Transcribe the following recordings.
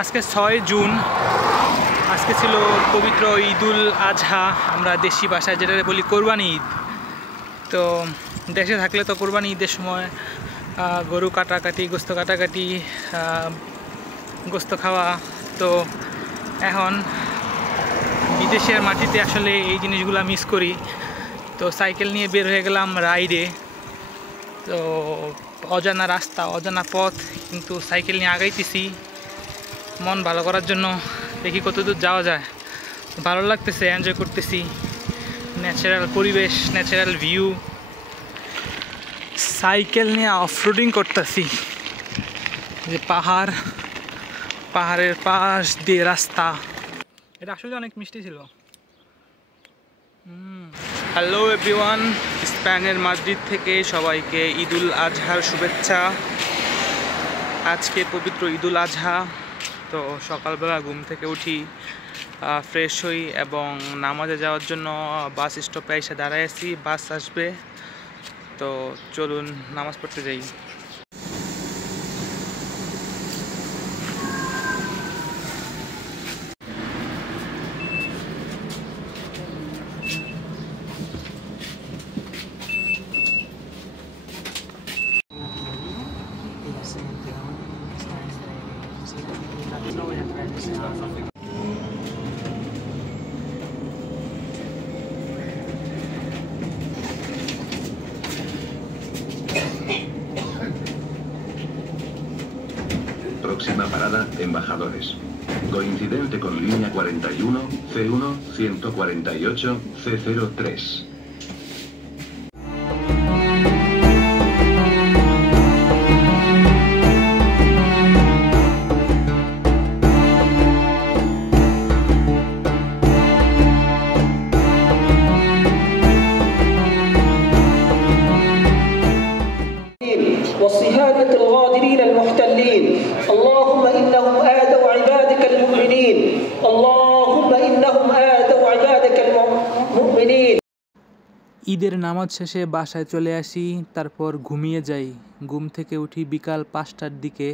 আজকে 6 জুন। আজকে ছিল পবিত্র ঈদুল আজহা, আমরা দেশি ভাষায় যেটা বলি কোরবানি ঈদ। তো দেশে থাকলে তো কোরবানি ঈদের সময় গরু কাটাকাটি, গোস্ত কাটাকাটি, গোস্ত খাওয়া। তো এখন বিদেশের মাটিতে আসলে এই জিনিসগুলো মিস করি। তো সাইকেল নিয়ে বের হয়ে গেলাম রাইডে। তো অজানা রাস্তা, অজানা পথ, কিন্তু সাইকেল নিয়ে আগাইতেছি মন ভালো করার জন্য। দেখি কতদূর যাওয়া যায়। ভালো লাগতেছে, এনজয় করতেছি ন্যাচারাল পরিবেশ, ন্যাচারাল ভিউ। সাইকেল নিয়ে অফরোডিং করতেছি, যে পাহাড়ের পাশ দিয়ে রাস্তা। এটা আসলে অনেক মিষ্টি ছিল। হ্যালো এভরিওয়ান, স্পেনের মাদ্রিদ থেকে সবাইকে ঈদুল আজহার শুভেচ্ছা। আজকে পবিত্র ঈদুল আজহা। তো সকালবেলা ঘুম থেকে উঠি, ফ্রেশ হই এবং নামাজে যাওয়ার জন্য বাস স্টপে এসে দাঁড়ায় আছি। বাস আসবে, তো চলুন নামাজ পড়তে যাই। Próxima parada, Embajadores. Coincidente con línea 41, C1, 148, C03. وصهاية الغادرين المحتلين اللهم إنهم آذوا عبادك المؤمنين اللهم إنهم آذوا عبادك المؤمنين। ঈদের নামাজ শেষে বাসায় চলে আসি, তারপর ঘুমিয়ে যাই। ঘুম থেকে উঠি বিকাল 5টার দিকে।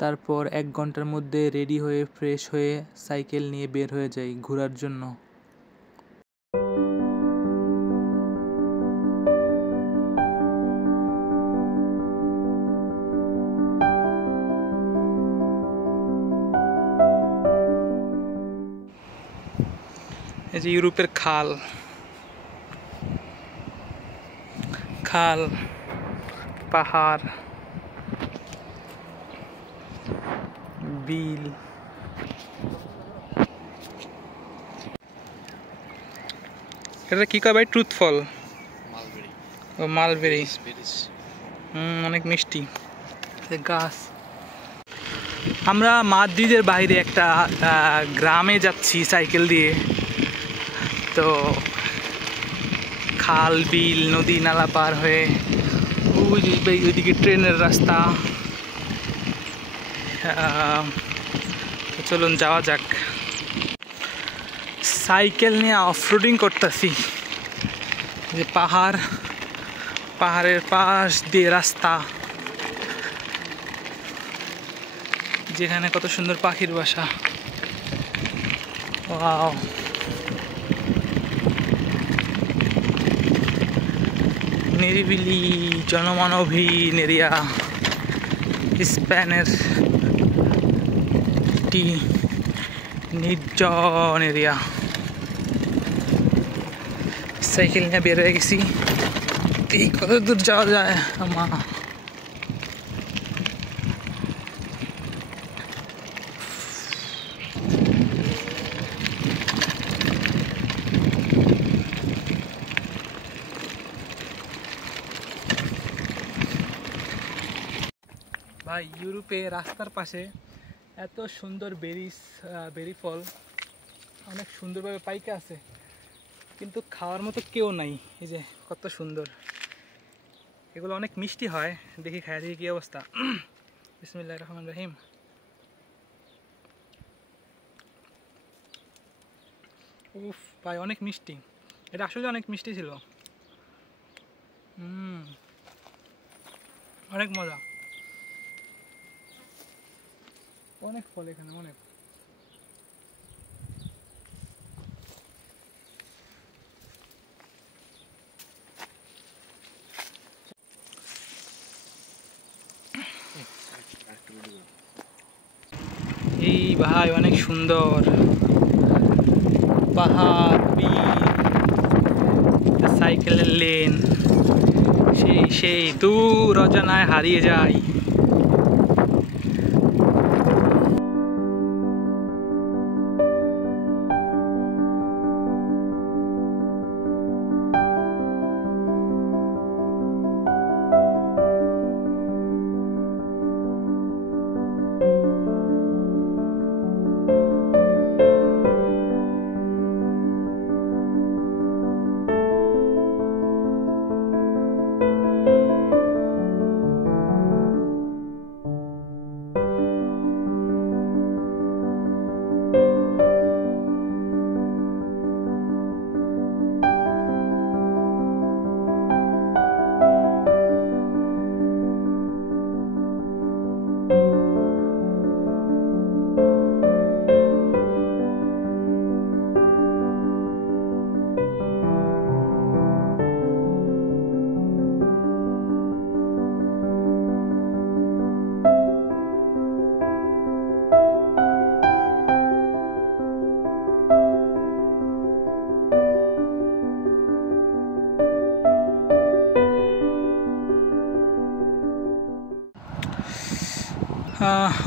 তারপর 1 ঘন্টার মধ্যে রেডি হয়ে ফ্রেশ হয়ে সাইকেল নিয়ে বের হয়ে যাই ঘোরার জন্য। এই যে ইউরোপের খাল, পাহাড়, বিল। এটা কি কয় ভাই? ট্রুথফল, মালবেরি। অনেক মিষ্টি গাছ। আমরা মাদ্রিদের বাইরে একটা গ্রামে যাচ্ছি সাইকেল দিয়ে। তো খাল, বিল, নদী, নালা পার হয়ে ওইদিকে ট্রেনের রাস্তা। চলুন যাওয়া যাক। সাইকেল নিয়ে অফরোডিং করতেছি, যে পাহাড়ের পাশ দিয়ে রাস্তা, যেখানে কত সুন্দর পাখির বাসা। ওয়াও, নিরিবিলি জনমানবহীন এরিয়া, স্পেনের একটি নির্জন এরিয়া। সাইকেল নিয়ে বের হয়ে গেছি, কত দূর যাওয়া যায় আমার। ভাই, ইউরোপে রাস্তার পাশে এত সুন্দর বেরি ফল অনেক সুন্দরভাবে পাইকে আছে, কিন্তু খাওয়ার মতো কেউ নাই। এই যে কত সুন্দর, এগুলো অনেক মিষ্টি হয়। দেখি খাই, দেখি কি অবস্থা। বিসমিল্লাহির রহমানির রহিম। উফ ভাই, অনেক মিষ্টি। এটা আসলে অনেক মিষ্টি ছিল। অনেক মজা। অনেক ফল এখানে, অনেক। এই ভাই অনেক সুন্দর পাহাড়, বিল, সাইকেলের লেন, সেই দূর অজানায় হারিয়ে যায়।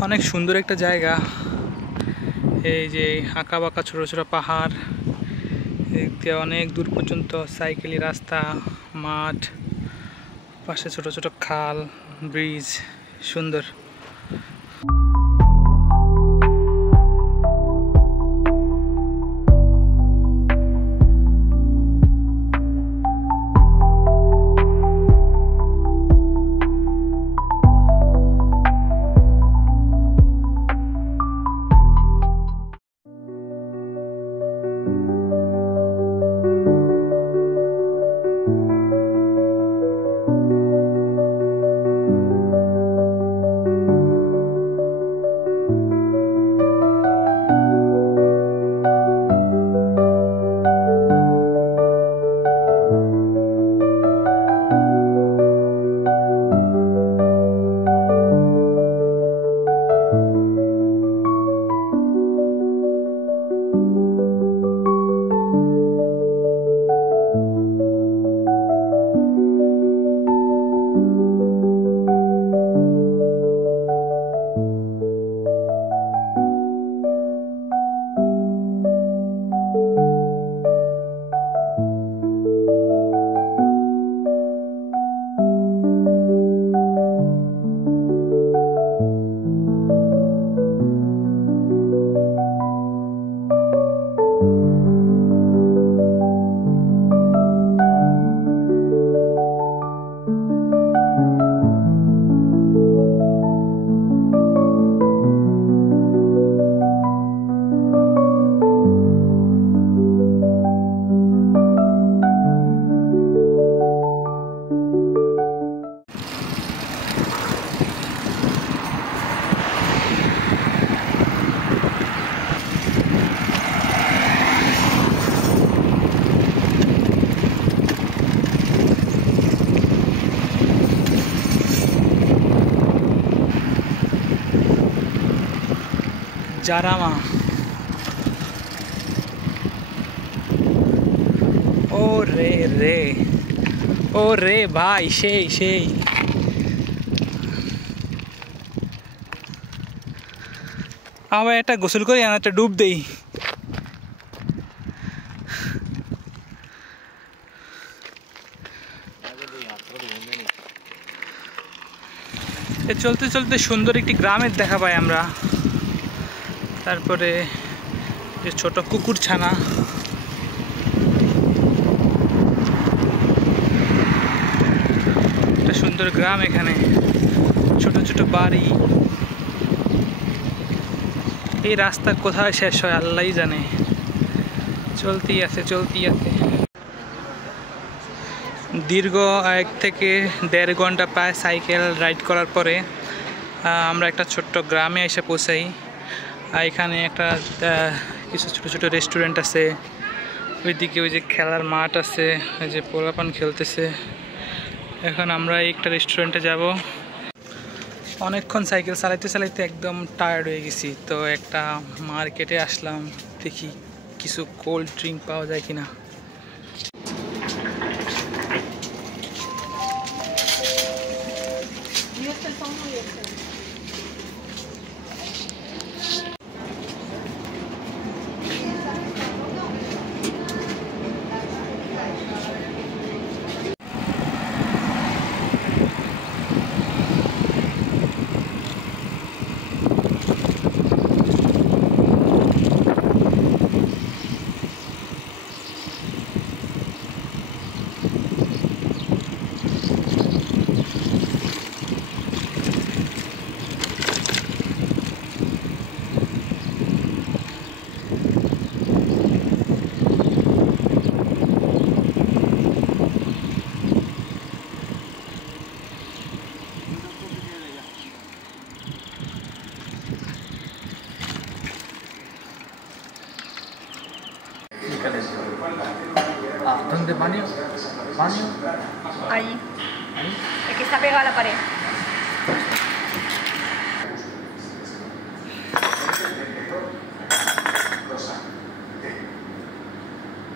অনেক সুন্দর একটা জায়গা। এই যে আঁকা বাঁকা ছোট ছোট পাহাড়, এদিকে অনেক দূর পর্যন্ত সাইকেলি রাস্তা, মাঠ, পাশে ছোট ছোট খাল, ব্রিজ, সুন্দর। জারামা, ও রে রে, ও রে ভাই, সেই আবার একটা গোসল করি আর একটা ডুব দেই। চলতে চলতে সুন্দর একটি গ্রামের দেখা পাই আমরা। তারপরে যে ছোট কুকুর ছানা, একটা সুন্দর গ্রাম, এখানে ছোট ছোট বাড়ি। এই রাস্তা কোথায় শেষ হয় আল্লাহই জানে, চলতেই আছে। দীর্ঘ 1 থেকে 1.5 ঘন্টা প্রায় সাইকেল রাইড করার পরে আমরা একটা ছোট্ট গ্রামে এসে পৌঁছাই। আর এখানে একটা কিছু ছোট ছোট রেস্টুরেন্ট আছে, ওইদিকে ওই যে খেলার মাঠ আছে, ওই যে পোলাপান খেলতেছে। এখন আমরা একটা রেস্টুরেন্টে যাব। অনেকক্ষণ সাইকেল চালাইতে চালাইতে একদম টায়ার্ড হয়ে গেছি, তো একটা মার্কেটে আসলাম, দেখি কিছু কোল্ড ড্রিঙ্ক পাওয়া যায় কিনা। ¿Dónde baño? ¿Baño? Ahí. El que está pegado a la pared.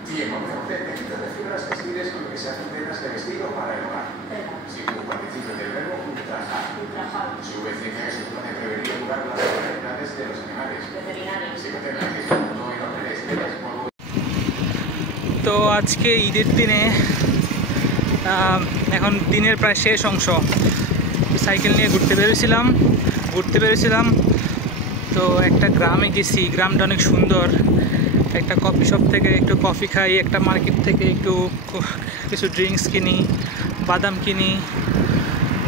Bien, tejido de fibras textiles con que se hacen prendas de vestido para el hogar. Si tú participas del verbo ultrajar. Si hubo ciencia que se supone prevenir lugar las enfermedades de los animales. Veterinarios. Si veterinarios no en orden de estrellas por তো আজকে ঈদের দিনে এখন দিনের প্রায় শেষ অংশ, cycle নিয়ে ঘুরতে বেরোছিলাম। তো একটা গ্রামে গেছি, গ্রামটা অনেক সুন্দর। একটা কফি শপ থেকে একটু কফি খাই, একটা মার্কেট থেকে একটু কিছু ড্রিঙ্কস কিনি, বাদাম কিনি,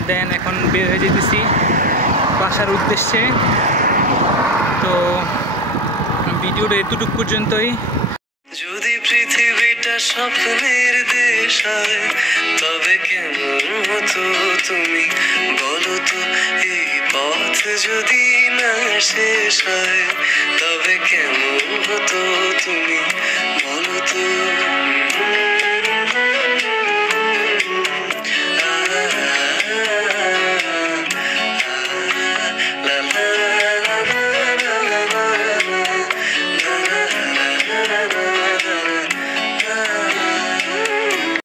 দেন এখন বের হয়ে যেতেছি বাসার উদ্দেশ্যে। তো ভিডিওটা এতটুকু পর্যন্তই। যদি পৃথিবীটা স্বপ্নের দেশ হয় তবে কেমন হতো তুমি বলো তো, এই পথ যদি না শেষ হয় তবে কেমন হতো তুমি বলো তো।